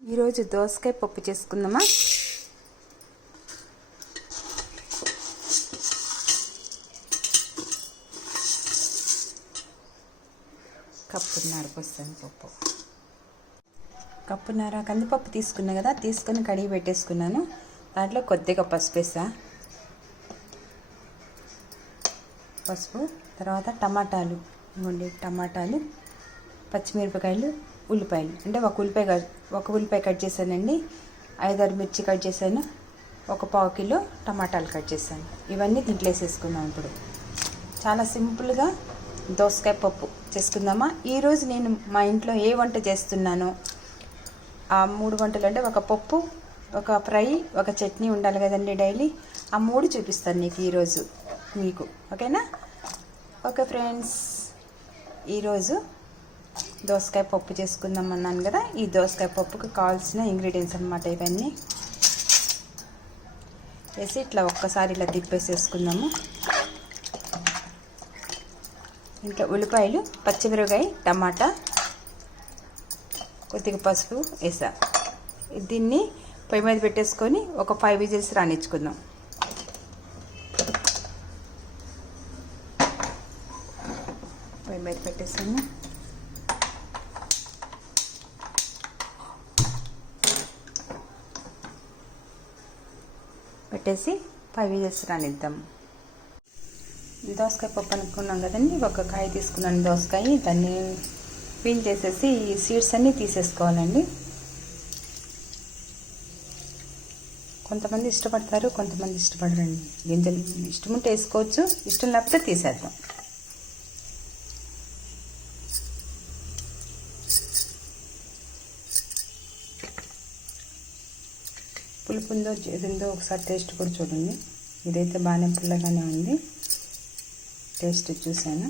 ఈరోజు దోసకాయ పప్పు చేసుకుందామా. కప్పున్నర పోస్తాను పప్పు. కప్పున్నర కందిపప్పు తీసుకున్నా కదా, తీసుకొని కడిగి పెట్టేసుకున్నాను. దాంట్లో కొద్దిగా పసుపు వేసా. పసుపు తర్వాత టమాటాలు, పచ్చిమిరపకాయలు, ఉల్లిపాయలు అంటే ఒక ఉల్లిపాయ కట్ చేశానండి. 5-6 మిర్చి కట్ చేశాను. ఒక 1/4 కిలో టమాటాలు కట్ చేశాను. ఇవన్నీ దీంట్లో వేసేసుకుందాం. ఇప్పుడు చాలా సింపుల్గా దోసకాయ పప్పు చేసుకుందామా. ఈరోజు నేను మా ఇంట్లో ఏ వంట చేస్తున్నానో ఆ 3 వంటలు, అంటే ఒక పప్పు, ఒక ఫ్రై, ఒక చట్నీ ఉండాలి కదండి డైలీ. ఆ 3 చూపిస్తాను నీకు ఈరోజు మీకు. ఓకేనా? ఓకే ఫ్రెండ్స్, ఈరోజు దోసకాయ పప్పు చేసుకుందాం అన్నాను కదా. ఈ దోసకాయ పప్పుకి కావాల్సిన ఇంగ్రీడియంట్స్ అన్నమాట ఇవన్నీ. వేసి ఇట్లా ఒక్కసారి ఇలా తిప్పేసేసుకుందాము. ఇంట్లో ఉల్లిపాయలు, పచ్చిమిరపకాయ, టమాటా, కొద్దిగా పసుపు వేసా. దీన్ని పొయ్యి మీద పెట్టేసుకొని ఒక 5 విజిల్స్ రానిచ్చుకుందాం. పొయ్యి మీద పెట్టేసాను. పెట్టేసి 5 విజిల్స్ రానిద్దాం. దోసకాయ పప్పు అనుకున్నాం కదండి. ఒక కాయ తీసుకున్నాను దోసకాయ. దాన్ని పీల్ చేసేసి ఈ సీడ్స్ అన్నీ తీసేసుకోవాలండి. కొంతమంది ఇష్టపడతారు, కొంతమంది ఇష్టపడరండి. గింజలు ఇష్టం ఉంటే వేసుకోవచ్చు, ఇష్టం లేకపోతే తీసేద్దాం. పులుపు ఉందో చేదుందో ఒకసారి టేస్ట్ కూడా చూడండి. ఇదైతే బాగానే పుల్లగానే ఉంది. టేస్ట్ చూశాను.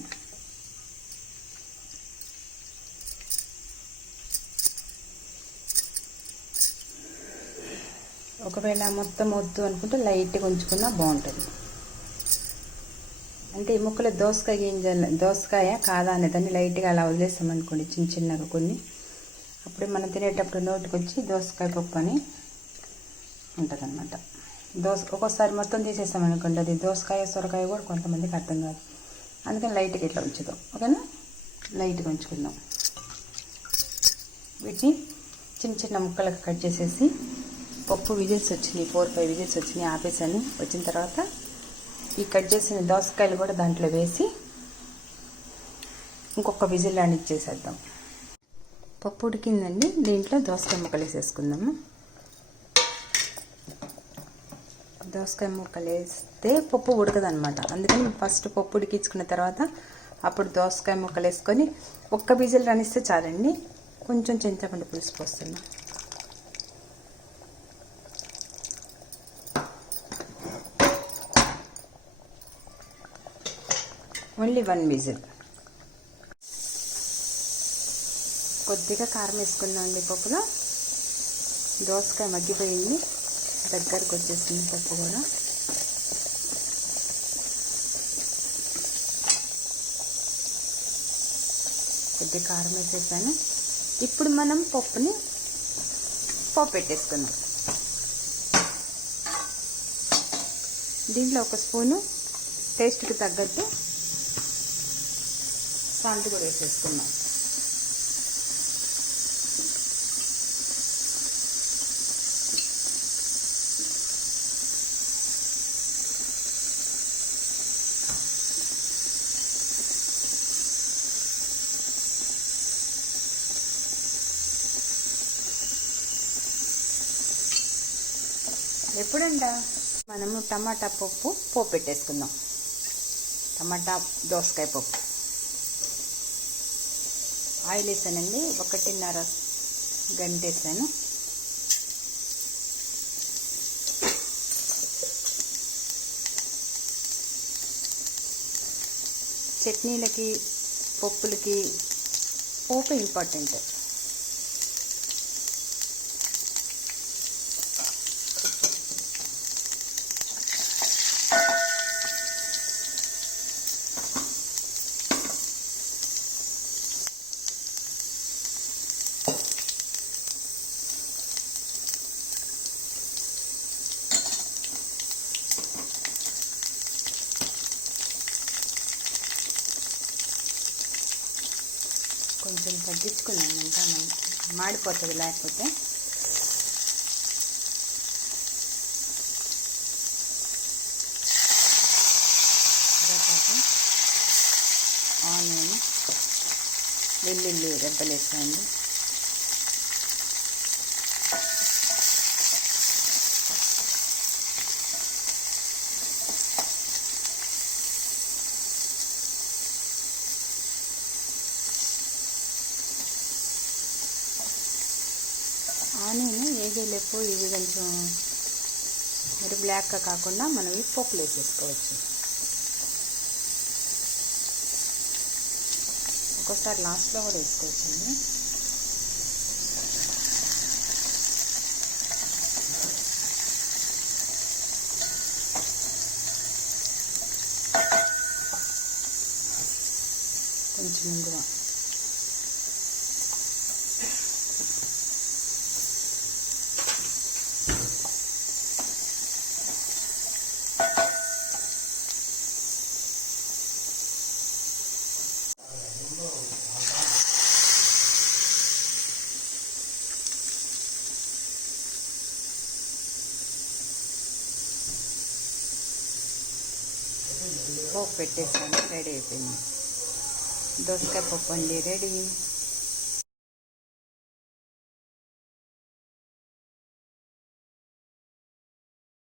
ఒకవేళ మొత్తం వద్దు అనుకుంటే లైట్గా ఉంచుకున్నా బాగుంటుంది. అంటే ఈ ముక్కలు దోసకాయ కాదా అనే దాన్ని లైట్గా అలా వదిలేసామనుకోండి, చిన్నగా కొన్ని. అప్పుడు మనం తినేటప్పుడు నోటికి వచ్చి దోసకాయ పప్పు అని ఉంటుంది అన్నమాట. ఒక్కోసారి మొత్తం తీసేసామనుకోండి, అది దోసకాయ సొరకాయ కూడా కొంతమందికి అర్థం కాదు. అందుకని లైట్గా ఇట్లా ఉంచుదాం. ఓకేనా? లైట్గా ఉంచుకుందాం. వీటిని చిన్న ముక్కలకు కట్ చేసేసి, పప్పు విజిల్స్ వచ్చినాయి, 4-5 విజిల్స్ వచ్చినాయి, ఆపేసాను. వచ్చిన తర్వాత ఈ కట్ చేసిన దోసకాయలు కూడా దాంట్లో వేసి ఇంకొక విజిల్ రానిచ్చేసేద్దాం. పప్పు ఉడికిందండి. దీంట్లో దోసకాయ ముక్కలు వేసేసుకుందాము. దోసకాయ ముక్కలు వేస్తే పప్పు ఉడకదనమాట. అందుకని ఫస్ట్ పప్పు ఉడికించుకున్న తర్వాత అప్పుడు దోసకాయ ముక్కలు వేసుకొని ఒక్క విజిల్ రానిస్తే చాలండి. కొంచెం చింతపండు పులుసు పోస్తున్నాం. Only 1 whistle. కొద్దిగా కారం వేసుకుందామండి పప్పులో. దోసకాయ మగ్గిపోయింది, దగ్గరకు వచ్చేసింది పప్పు కూడా. కొద్దిగా కారం వేసేసాను. ఇప్పుడు మనం పప్పుని పోపు పెట్టేసుకుందాం. దీంట్లో 1 స్పూను టేస్ట్కి తగ్గట్టు సాల్ట్ కూడా వేసేసుకున్నాం. ఎప్పుడంట మనము టమాటా పోపు పెట్టేసుకుందాం. టమాటా దోసకాయ పప్పు. ఆయిల్ వేసానండి, 1.5 గంట వేసాను. చట్నీలకి, పప్పులకి పోపు ఇంపార్టెంట్. కొంచెం తగ్గించుకున్నాను ఇంకా మాడిపోతుంది లేకపోతే. ఆనియన్, వెల్లుల్లి రెబ్బలు వేసాయండి. ఆనియన్ వేగేలేపు ఇవి కొంచెం మరి బ్లాక్గా కాకుండా మనం ఈ పోపులు వేసేసుకోవచ్చు. ఒక్కోసారి లాస్ట్లో కూడా వేసుకోవచ్చండి. కొంచెం ఇంగువ, పోపు పెట్టేసాను, రెడీ అయిపోయింది. దోసకాయ పప్పు అండి రెడీ.